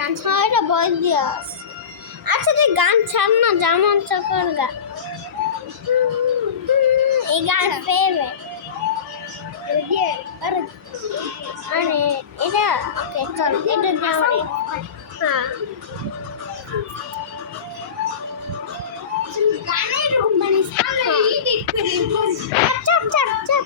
গান ছাড়া এটা বয়স দিয়ে আস। আচ্ছা তুই গান ছাড় না, যেমন চকর গা এই গান ফেভারিট। আরে এটা ওকে চল, এটা দিয়ে আমার হ্যাঁ গানের মানে সামনে এডিট করে চাপ চাপ চাপ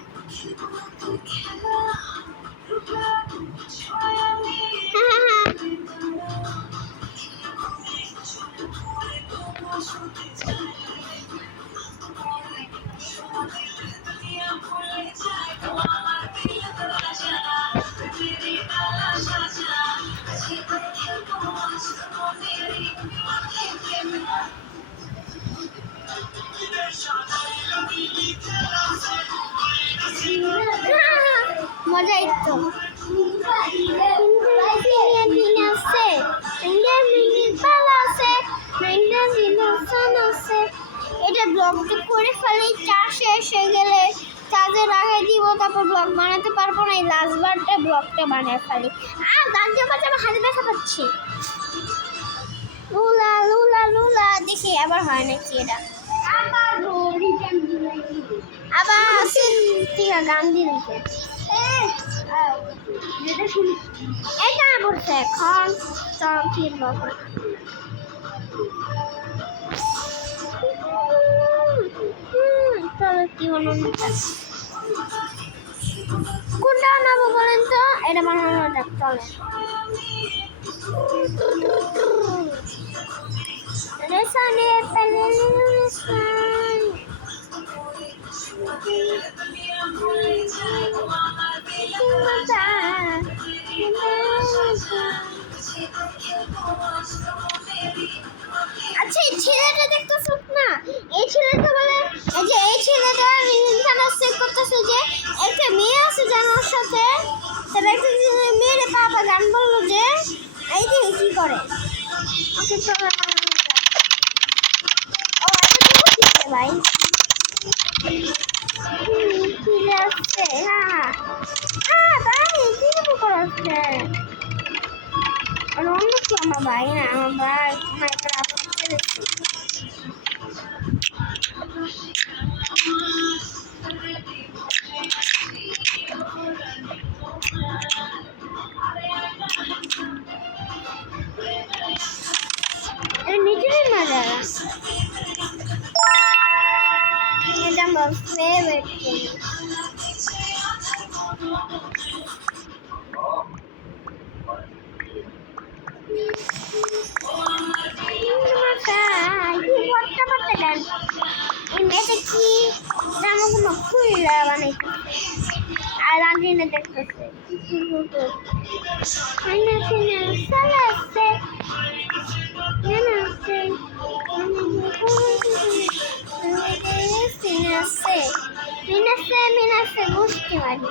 মজাই তো এটা ব্লগটা করে ফেলি, চার্জ শেষ হয়ে গেলে চার্জে লাগাই দিব, তারপর ব্লগ বানাতে পারবো না। এই লাস্ট বারটা ব্লগটা বানিয়ে ফেলি। আর গান দিয়ে আমার হাতে ব্যথা পাচ্ছি। লুলা লুলা লুলা দেখি আবার হয় নাকি এটা, আবার ঠিক আছে গান দিয়ে দিতে এটা বলছে এখন চল ফিরবো। চলো কি হলো কোনটা বানাবো বলেন তো? এটা বানানো যাক চলে। রেসানে পেলে আচ্ছা এই ছেলেটা দেখতেছ না, এই ছেলেটা বলে এই যে এই ছেলেটা ইনকাম সেভ করতেছে যে একটা মেয়ে আছে জানার সাথে, তবে একটা মেয়ের বাবা গান বললো যে এই যে কি করে ওকে চলো ও এটা তো ভাই ঠিক আছে। হ্যাঁ হ্যাঁ ভাই কি করছে অন্য কি আমার ভাই না, আমার ভাই নিজেরই মজা, এটা আমার ফেভারিট এটা কি জামাগুলো খুললে বানাইতে আর রান্ধিনে দেখতেছে মিনাসে বুঝতে পারি।